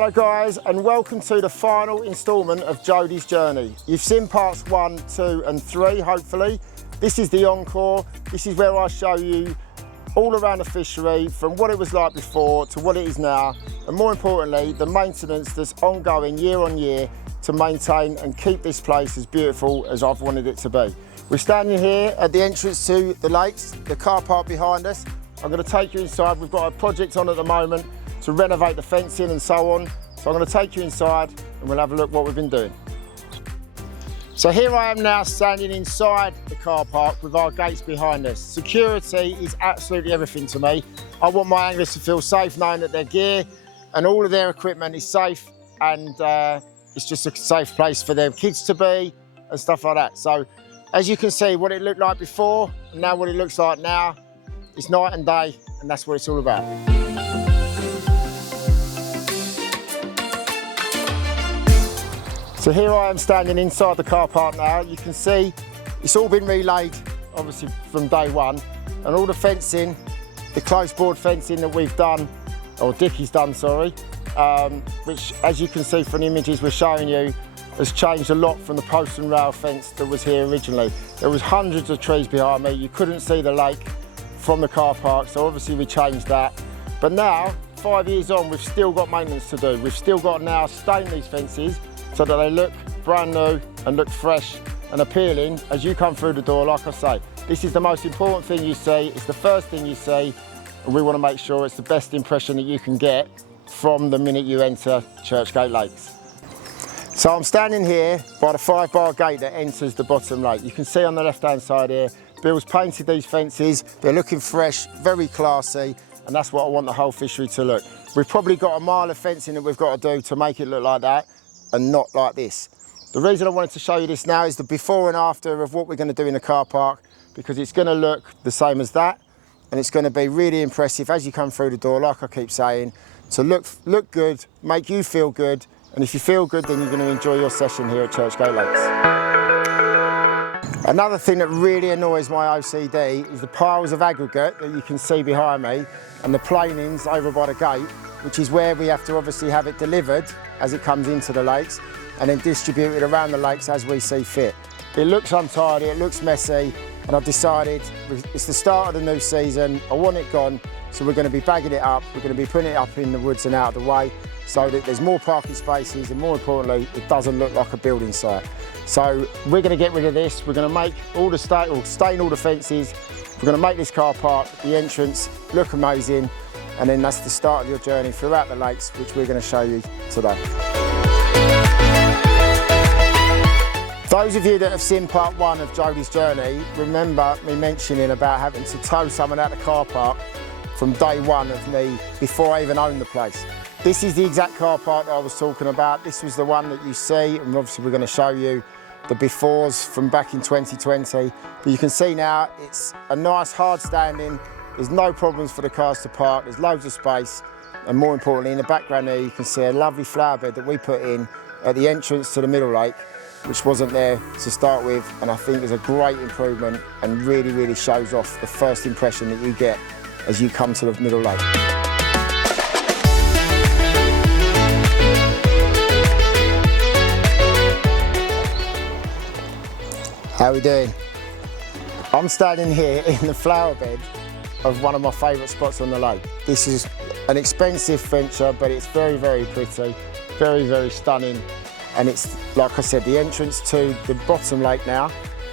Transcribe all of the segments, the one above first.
Hello guys, and welcome to the final instalment of Jodi's journey. You've seen parts 1, 2 and 3 hopefully. This is the Encore. This is where I show you all around the fishery, from what it was like before to what it is now, and more importantly the maintenance that's ongoing year on year to maintain and keep this place as beautiful as I've wanted it to be. We're standing here at the entrance to the lakes, the car park behind us. I'm going to take you inside. We've got a project on at the moment to renovate the fencing and so on. So I'm going to take you inside and we'll have a look what we've been doing. So here I am now standing inside the car park with our gates behind us. Security is absolutely everything to me. I want my anglers to feel safe knowing that their gear and all of their equipment is safe, and it's just a safe place for their kids to be and stuff like that. So as you can see, what it looked like before and now what it looks like now, it's night and day, and that's what it's all about. So here I am standing inside the car park now. You can see it's all been relayed, obviously from day one, and all the fencing, the close board fencing that we've done, or Dickie's done, sorry, which as you can see from the images we're showing you, has changed a lot from the post and rail fence that was here originally. There was hundreds of trees behind me. You couldn't see the lake from the car park, so obviously we changed that. But now, 5 years on, we've still got maintenance to do. We've still got to now stain these fences so that they look brand new and look fresh and appealing as you come through the door. Like I say, this is the most important thing you see. It's the first thing you see, and we want to make sure it's the best impression that you can get from the minute you enter Churchgate Lakes. So I'm standing here by the 5-bar gate that enters the bottom lake. You can see on the left-hand side here, Bill's painted these fences. They're looking fresh, very classy, and that's what I want the whole fishery to look. We've probably got a mile of fencing that we've got to do to make it look like that, and not like this. The reason I wanted to show you this now is the before and after of what we're going to do in the car park, because it's going to look the same as that, and it's going to be really impressive as you come through the door, like I keep saying, to look good, make you feel good, and if you feel good, then you're going to enjoy your session here at Churchgate Lakes. Another thing that really annoys my OCD is the piles of aggregate that you can see behind me and the planings over by the gate, which is where we have to obviously have it delivered as it comes into the lakes and then distributed around the lakes as we see fit. It looks untidy, it looks messy, and I've decided it's the start of the new season, I want it gone, so we're going to be bagging it up, we're going to be putting it up in the woods and out of the way so that there's more parking spaces, and more importantly, it doesn't look like a building site. So we're going to get rid of this, we're going to make all the stain all the fences, we're going to make this car park, the entrance, look amazing, and then that's the start of your journey throughout the lakes, which we're going to show you today. Those of you that have seen part 1 of Jodi's journey, remember me mentioning about having to tow someone out of the car park from day one of me, before I even owned the place. This is the exact car park that I was talking about. This was the one that you see, and obviously we're going to show you the befores from back in 2020. But you can see now it's a nice hard standing. There's no problems for the cars to park, there's loads of space, and more importantly in the background there you can see a lovely flower bed that we put in at the entrance to the middle lake, which wasn't there to start with, and I think is a great improvement and really shows off the first impression that you get as you come to the middle lake. How are we doing? I'm standing here in the flower bed of one of my favourite spots on the lake. This is an expensive venture, but it's very pretty, very stunning, and it's, like I said, the entrance to the bottom lake now.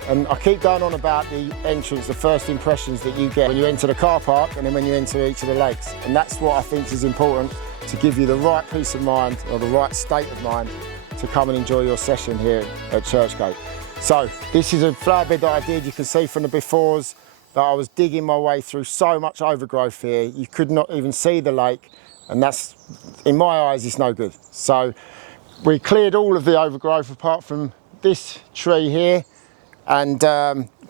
And I keep going on about the entrance, the first impressions that you get when you enter the car park and then when you enter each of the lakes, and that's what I think is important to give you the right peace of mind, or the right state of mind, to come and enjoy your session here at Churchgate. So this is a flower bed that I did. You can see from the befores that I was digging my way through so much overgrowth here. You could not even see the lake, and that's, in my eyes, it's no good. So we cleared all of the overgrowth apart from this tree here, and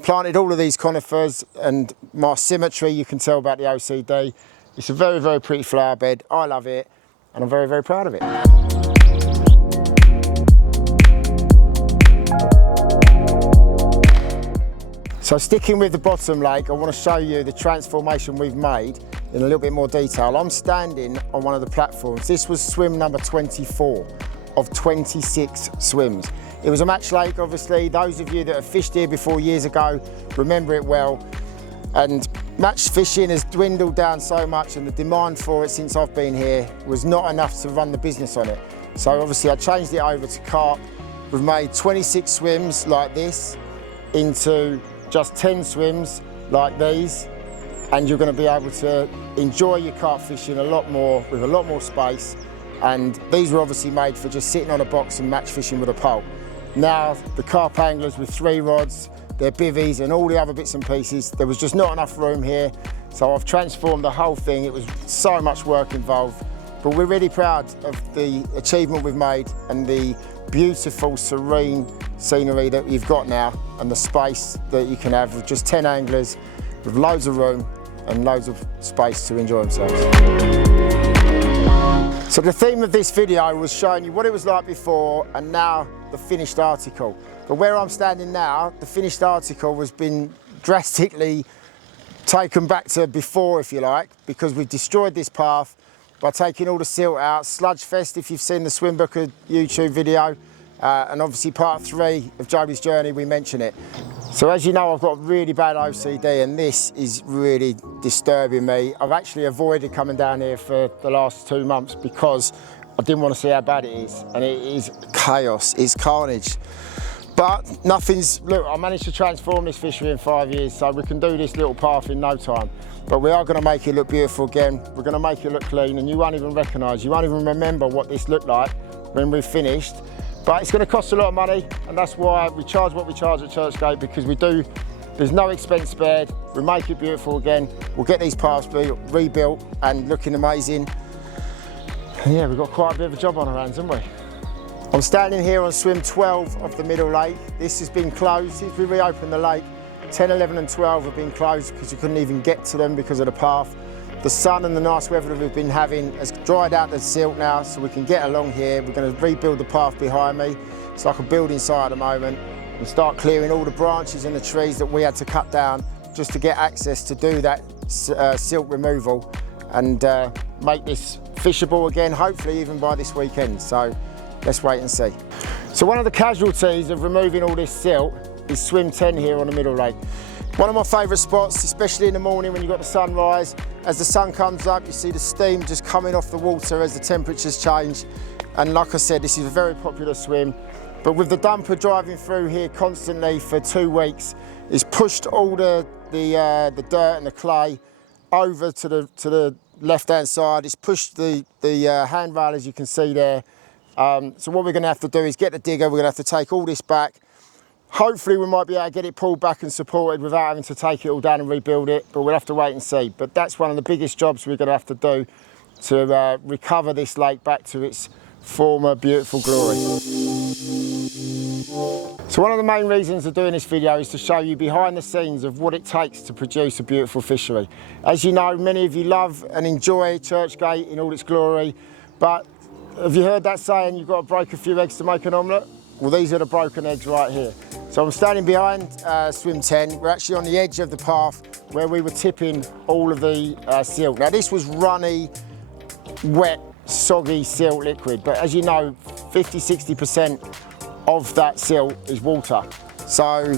planted all of these conifers, and my symmetry, you can tell about the OCD. It's a very pretty flower bed. I love it, and I'm very proud of it. So sticking with the bottom lake, I want to show you the transformation we've made in a little bit more detail. I'm standing on one of the platforms. This was swim number 24 of 26 swims. It was a match lake, obviously. Those of you that have fished here before years ago remember it well. And match fishing has dwindled down so much, and the demand for it since I've been here was not enough to run the business on it. So obviously I changed it over to carp. We've made 26 swims like this into just 10 swims like these, and you're going to be able to enjoy your carp fishing a lot more with a lot more space. And these were obviously made for just sitting on a box and match fishing with a pole. Now the carp anglers with 3 rods, their bivvies and all the other bits and pieces, there was just not enough room here, so I've transformed the whole thing. It was so much work involved, but we're really proud of the achievement we've made and the beautiful, serene scenery that you've got now, and the space that you can have with just 10 anglers with loads of room and loads of space to enjoy themselves. So the theme of this video was showing you what it was like before and now the finished article. But where I'm standing now, the finished article has been drastically taken back to before, if you like, because we've destroyed this path by taking all the silt out. Sludge Fest, if you've seen the Swim Booker YouTube video, and obviously part 3 of Jodi's journey, we mention it. So as you know, I've got really bad OCD, and this is really disturbing me. I've actually avoided coming down here for the last 2 months because I didn't want to see how bad it is, and it is chaos, it's carnage. But nothing's, look, I managed to transform this fishery in 5 years, so we can do this little path in no time. But we are going to make it look beautiful again. We're going to make it look clean, and you won't even recognise, you won't even remember what this looked like when we've finished. But it's going to cost a lot of money, and that's why we charge what we charge at Churchgate, because there's no expense spared. We make it beautiful again. We'll get these paths rebuilt and looking amazing. And yeah, we've got quite a bit of a job on our hands, haven't we? I'm standing here on swim 12 of the middle lake. This has been closed since we reopened the lake. 10, 11 and 12 have been closed because you couldn't even get to them because of the path. The sun and the nice weather that we've been having has dried out the silt now, so we can get along here. We're going to rebuild the path behind me. It's like a building site at the moment, and start clearing all the branches and the trees that we had to cut down just to get access to do that silt removal and make this fishable again, hopefully even by this weekend. So let's wait and see. So one of the casualties of removing all this silt is swim 10 here on the middle lake. One of my favourite spots, especially in the morning when you've got the sunrise. As the sun comes up, you see the steam just coming off the water as the temperatures change. And like I said, this is a very popular swim. But with the dumper driving through here constantly for 2 weeks, it's pushed all the dirt and the clay over to the left-hand side. It's pushed the handrail, as you can see there. So what we're going to have to do is get the digger. We're going to have to take all this back. Hopefully we might be able to get it pulled back and supported without having to take it all down and rebuild it, but we'll have to wait and see. But that's one of the biggest jobs we're going to have to do to recover this lake back to its former beautiful glory. So one of the main reasons of doing this video is to show you behind the scenes of what it takes to produce a beautiful fishery. As you know, many of you love and enjoy Churchgate in all its glory, but have you heard that saying, you've got to break a few eggs to make an omelette? Well, these are the broken eggs right here. So I'm standing behind swim 10. We're actually on the edge of the path where we were tipping all of the silt. Now this was runny, wet, soggy silt liquid, but as you know, 50–60% of that silt is water. So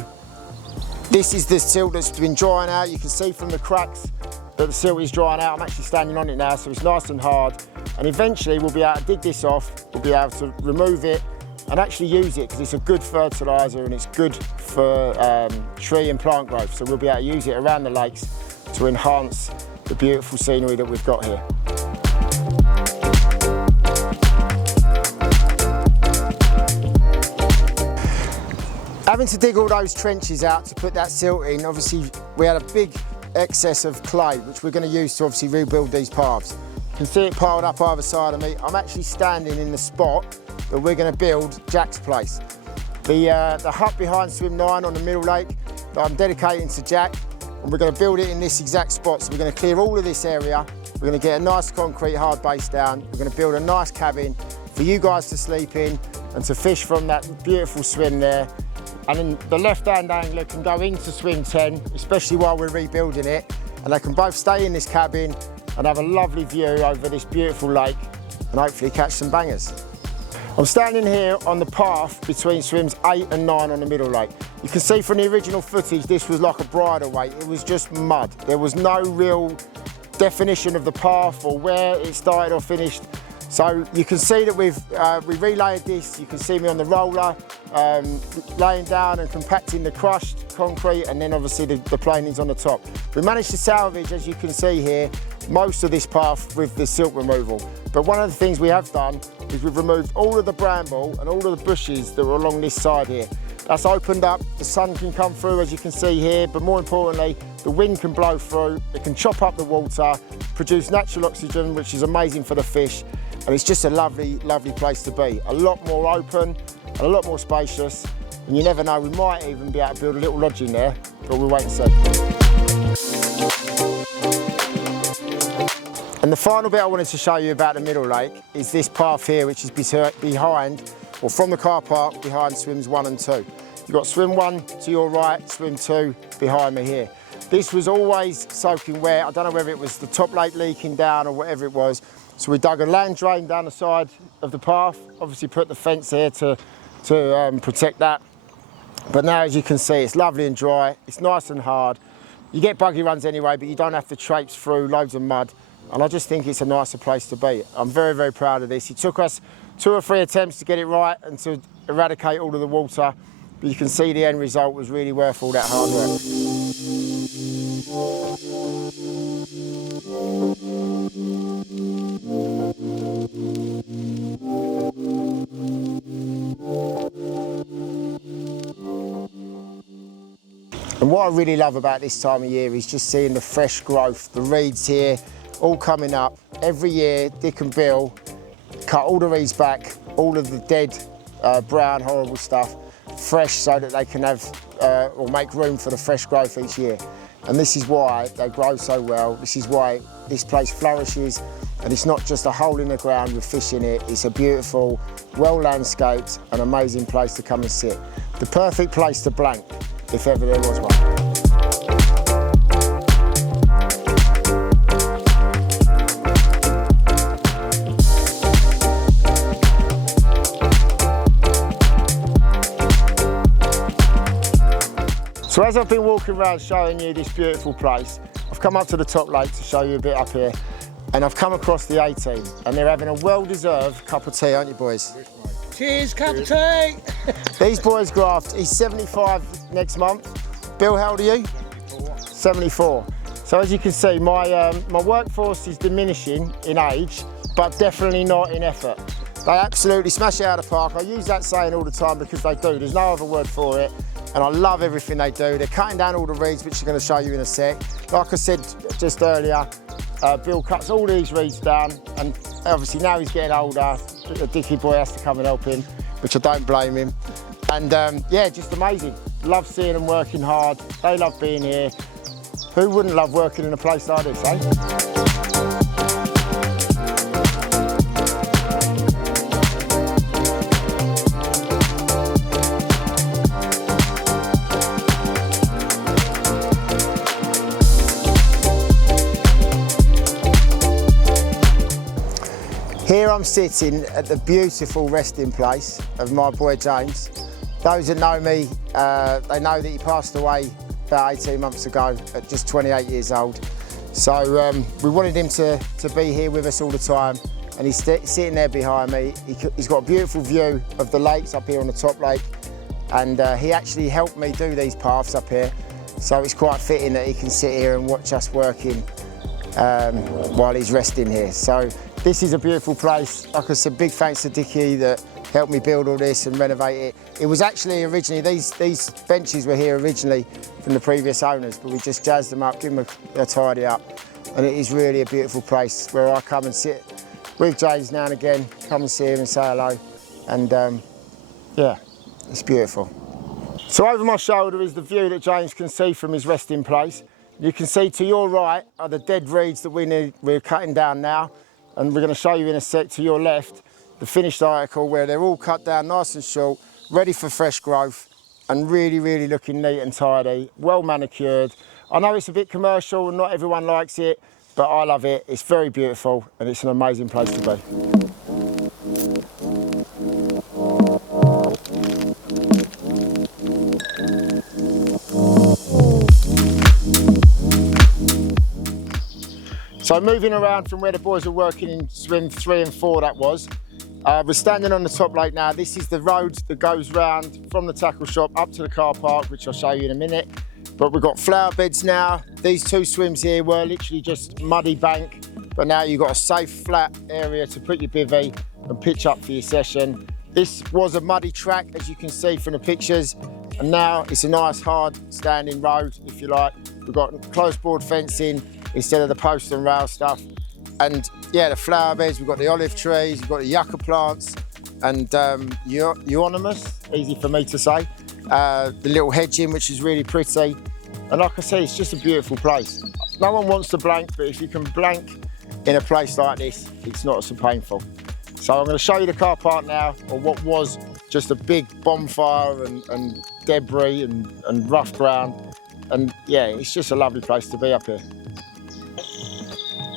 this is the silt that's been drying out. You can see from the cracks that the silt is drying out. I'm actually standing on it now, so it's nice and hard. And eventually we'll be able to dig this off, we'll be able to remove it and actually use it, because it's a good fertiliser and it's good for tree and plant growth. So we'll be able to use it around the lakes to enhance the beautiful scenery that we've got here. Having to dig all those trenches out to put that silt in, obviously we had a big excess of clay, which we're going to use to obviously rebuild these paths. You can see it piled up either side of me. I'm actually standing in the spot that we're going to build Jack's place. The hut behind swim 9 on the middle lake that I'm dedicating to Jack, and we're going to build it in this exact spot. So we're going to clear all of this area, we're going to get a nice concrete hard base down, we're going to build a nice cabin for you guys to sleep in and to fish from that beautiful swim there. And then the left-hand angler can go into swim 10, especially while we're rebuilding it, and they can both stay in this cabin and have a lovely view over this beautiful lake and hopefully catch some bangers. I'm standing here on the path between swims 8 and 9 on the middle lake. You can see from the original footage this was like a bridleway. It was just mud. There was no real definition of the path or where it started or finished. So you can see that we relayed this. You can see me on the roller, laying down and compacting the crushed concrete, and then obviously the planings on the top. We managed to salvage, as you can see here, most of this path with the silt removal. But one of the things we have done is we've removed all of the bramble and all of the bushes that were along this side here. That's opened up, the sun can come through as you can see here, but more importantly, the wind can blow through, it can chop up the water, produce natural oxygen, which is amazing for the fish, and it's just a lovely, lovely place to be. A lot more open, and a lot more spacious, and you never know, we might even be able to build a little lodge in there, but we'll wait and see. And the final bit I wanted to show you about the middle lake is this path here, which is behind, or from the car park behind swims 1 and 2. You've got swim 1 to your right, swim 2 behind me here. This was always soaking wet. I don't know whether it was the top lake leaking down or whatever it was. So we dug a land drain down the side of the path, obviously put the fence here to protect that. But now, as you can see, it's lovely and dry. It's nice and hard. You get buggy runs anyway, but you don't have to traipse through loads of mud. And I just think it's a nicer place to be. I'm very, very proud of this. It took us 2 or 3 attempts to get it right and to eradicate all of the water. But you can see the end result was really worth all that hard work. And what I really love about this time of year is just seeing the fresh growth, the reeds here, all coming up. Every year, Dick and Bill cut all the reeds back, all of the dead, brown, horrible stuff, fresh so that they can have, or make room for the fresh growth each year. And this is why they grow so well. This is why this place flourishes. And it's not just a hole in the ground with fish in it. It's a beautiful, well-landscaped and amazing place to come and sit. The perfect place to blank, if ever there was one. So as I've been walking around showing you this beautiful place, I've come up to the top lake to show you a bit up here, and I've come across the A-team, and they're having a well-deserved cup of tea, aren't you boys? Cheers, cup of tea! These boys graft. He's 75 next month. Bill, how old are you? 74. So as you can see, my workforce is diminishing in age, but definitely not in effort. They absolutely smash it out of the park. I use that saying all the time because they do. There's no other word for it. And I love everything they do. They're cutting down all the reeds, which I'm going to show you in a sec. Like I said just earlier, Bill cuts all these reeds down, and obviously now he's getting older, the Dickie boy has to come and help him, which I don't blame him. And yeah, just amazing. Love seeing them working hard. They love being here. Who wouldn't love working in a place like this, eh? Here I'm sitting at the beautiful resting place of my boy James. Those that know me, they know that he passed away about 18 months ago at just 28 years old. So we wanted him to be here with us all the time, and he's sitting there behind me. He's got a beautiful view of the lakes up here on the top lake, and he actually helped me do these paths up here. So it's quite fitting that he can sit here and watch us working while he's resting here. So this is a beautiful place. Like I said, big thanks to Dickie that helped me build all this and renovate it. It was actually originally, these benches were here originally from the previous owners, but we just jazzed them up, give them a tidy up. And it is really a beautiful place where I come and sit with James now and again, come and see him and say hello. And yeah, it's beautiful. So over my shoulder is the view that James can see from his resting place. You can see to your right are the dead reeds that we're cutting down now. And we're going to show you in a sec to your left the finished article where they're all cut down nice and short, ready for fresh growth, and really, really looking neat and tidy, well manicured. I know it's a bit commercial and not everyone likes it, but I love it. It's very beautiful and it's an amazing place to be. So moving around from where the boys were working in swim 3 and 4, that was. We're standing on the top lake now. This is the road that goes round from the tackle shop up to the car park, which I'll show you in a minute. But we've got flower beds now. These 2 swims here were literally just muddy bank, but now you've got a safe flat area to put your bivvy and pitch up for your session. This was a muddy track, as you can see from the pictures, and now it's a nice hard standing road, if you like. We've got closed board fencing instead of the post and rail stuff. And yeah, the flower beds, we've got the olive trees, we've got the yucca plants, and euonymus, easy for me to say. The little hedging, which is really pretty. And like I say, it's just a beautiful place. No one wants to blank, but if you can blank in a place like this, it's not so painful. So I'm going to show you the car park now, or what was just a big bonfire and debris and rough ground. And yeah, it's just a lovely place to be up here.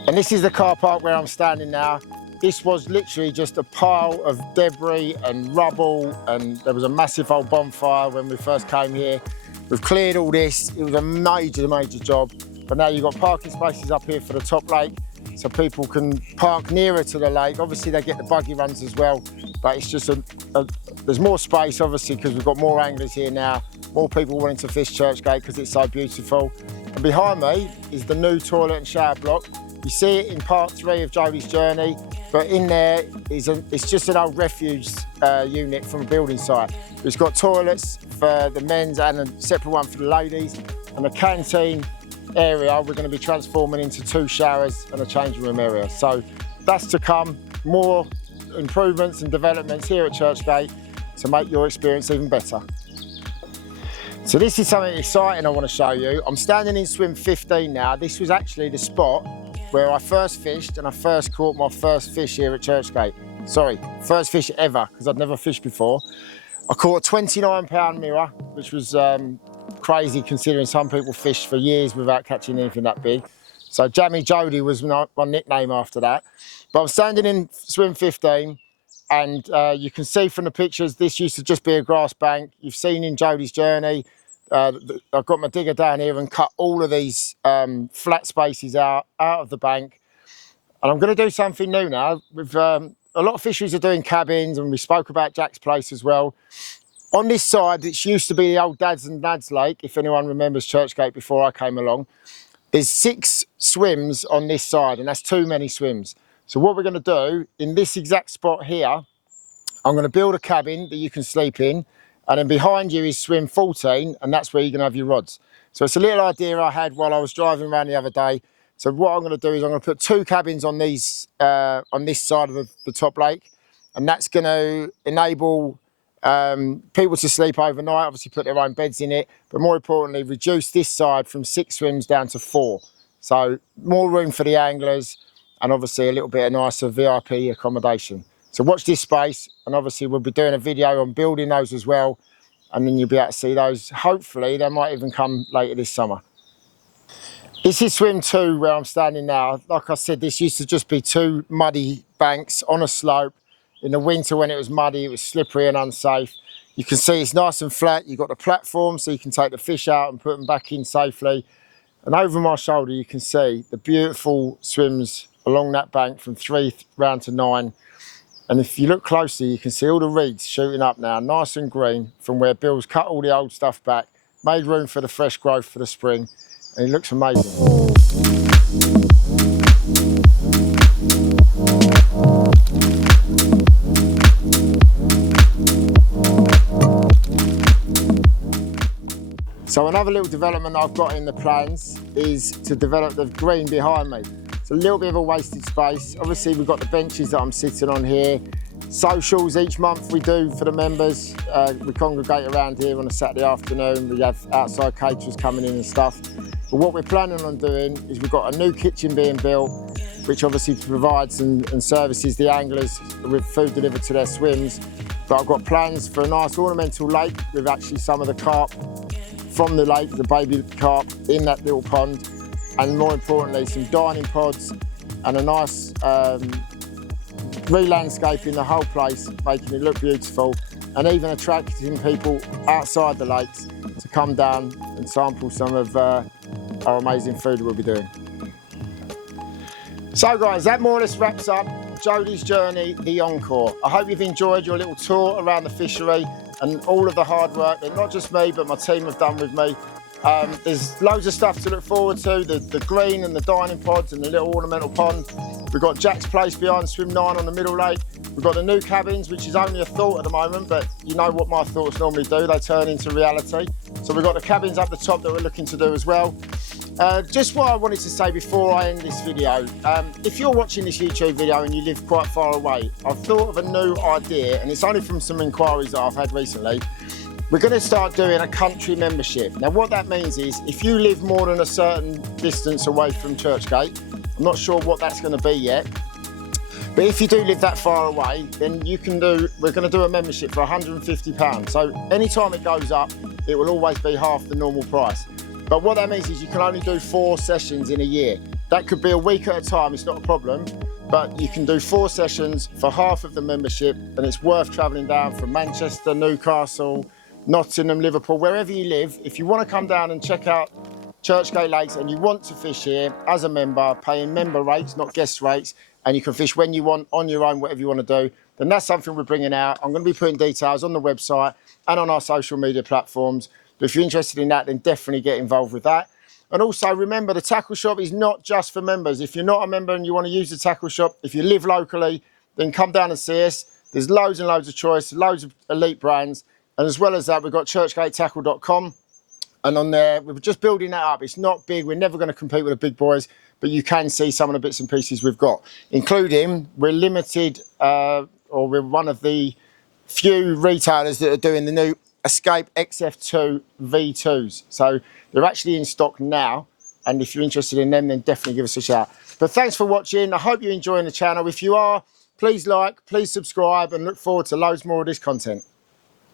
And this is the car park where I'm standing now. This was literally just a pile of debris and rubble, and there was a massive old bonfire when we first came here. We've cleared all this. It was a major job. But now you've got parking spaces up here for the top lake, so people can park nearer to the lake. Obviously they get the buggy runs as well, but it's just there's more space obviously because we've got more anglers here now, more people wanting to fish Churchgate because it's so beautiful. And behind me is the new toilet and shower block. You see it in part 3 of Jodi's journey, but in there it's just an old refuge unit from a building site. It's got toilets for the men's and a separate one for the ladies, and the canteen area we're going to be transforming into 2 showers and a changing room area. So that's to come, more improvements and developments here at Churchgate to make your experience even better. So this is something exciting I want to show you. I'm standing in swim 15 now. This was actually the spot where I first fished and I first caught my first fish here at Churchgate. Sorry, first fish ever, because I'd never fished before. I caught a 29-pound mirror, which was crazy considering some people fish for years without catching anything that big. So Jammy Jodi was my nickname after that. But I'm standing in swim 15, and you can see from the pictures, this used to just be a grass bank. You've seen in Jodi's journey, I've got my digger down here and cut all of these flat spaces out of the bank. And I'm going to do something new now. With a lot of fisheries are doing cabins, and we spoke about Jack's place as well. On this side, which used to be the old Dads and Dads Lake, if anyone remembers Churchgate before I came along, there's 6 swims on this side, and that's too many swims. So what we're going to do in this exact spot here, I'm going to build a cabin that you can sleep in, and then behind you is swim 14, and that's where you're going to have your rods. So it's a little idea I had while I was driving around the other day. So what I'm going to do is I'm going to put 2 cabins on these on this side of the top lake, and that's going to enable people to sleep overnight, obviously put their own beds in it, but more importantly, reduce this side from 6 swims down to 4. So more room for the anglers, and obviously a little bit of nicer VIP accommodation. So watch this space, and obviously we'll be doing a video on building those as well, and then you'll be able to see those. Hopefully they might even come later this summer. This is swim 2 where I'm standing now. Like I said, this used to just be 2 muddy banks on a slope. In the winter when it was muddy, it was slippery and unsafe. You can see it's nice and flat. You've got the platform so you can take the fish out and put them back in safely. And over my shoulder you can see the beautiful swims along that bank from 3 round to 9. And if you look closely, you can see all the reeds shooting up now, nice and green, from where Bill's cut all the old stuff back, made room for the fresh growth for the spring, and it looks amazing. So another little development I've got in the plans is to develop the green behind me. It's a little bit of a wasted space. Obviously we've got the benches that I'm sitting on here. Socials each month we do for the members. We congregate around here on a Saturday afternoon. We have outside caterers coming in and stuff. But what we're planning on doing is we've got a new kitchen being built, which obviously provides and services the anglers with food delivered to their swims. But I've got plans for a nice ornamental lake with actually some of the carp from the lake, the baby carp, in that little pond. and more importantly, some dining pods and a nice re-landscaping the whole place, making it look beautiful, and even attracting people outside the lakes to come down and sample some of our amazing food we'll be doing. So guys, that more or less wraps up Jodi's journey, the Encore. I hope you've enjoyed your little tour around the fishery and all of the hard work that not just me, but my team have done with me. There's loads of stuff to look forward to, the green and the dining pods and the little ornamental pond. We've got Jack's place behind Swim 9 on the middle lake. We've got the new cabins, which is only a thought at the moment, but you know what my thoughts normally do, they turn into reality. So we've got the cabins up the top that we're looking to do as well. Just what I wanted to say before I end this video, if you're watching this YouTube video and you live quite far away, I've thought of a new idea, and it's only from some inquiries that I've had recently. We're going to start doing a country membership. Now what that means is, if you live more than a certain distance away from Churchgate, I'm not sure what that's going to be yet, but if you do live that far away, then you can we're going to do a membership for £150. So anytime it goes up, it will always be half the normal price. But what that means is you can only do 4 sessions in a year. That could be a week at a time, it's not a problem, but you can do 4 sessions for half of the membership, and it's worth travelling down from Manchester, Newcastle, Nottingham, Liverpool, wherever you live. If you want to come down and check out Churchgate Lakes and you want to fish here as a member, paying member rates, not guest rates, and you can fish when you want, on your own, whatever you want to do, then that's something we're bringing out. I'm going to be putting details on the website and on our social media platforms. But if you're interested in that, then definitely get involved with that. And also remember, the tackle shop is not just for members. If you're not a member and you want to use the tackle shop, if you live locally, then come down and see us. There's loads and loads of choice, loads of elite brands. And as well as that, we've got churchgatetackle.com. And on there, we're just building that up. It's not big. We're never going to compete with the big boys, but you can see some of the bits and pieces we've got, including we're limited, or we're one of the few retailers that are doing the new Escape XF2 V2s. So they're actually in stock now, and if you're interested in them, then definitely give us a shout. But thanks for watching. I hope you're enjoying the channel. If you are, please like, please subscribe, and look forward to loads more of this content.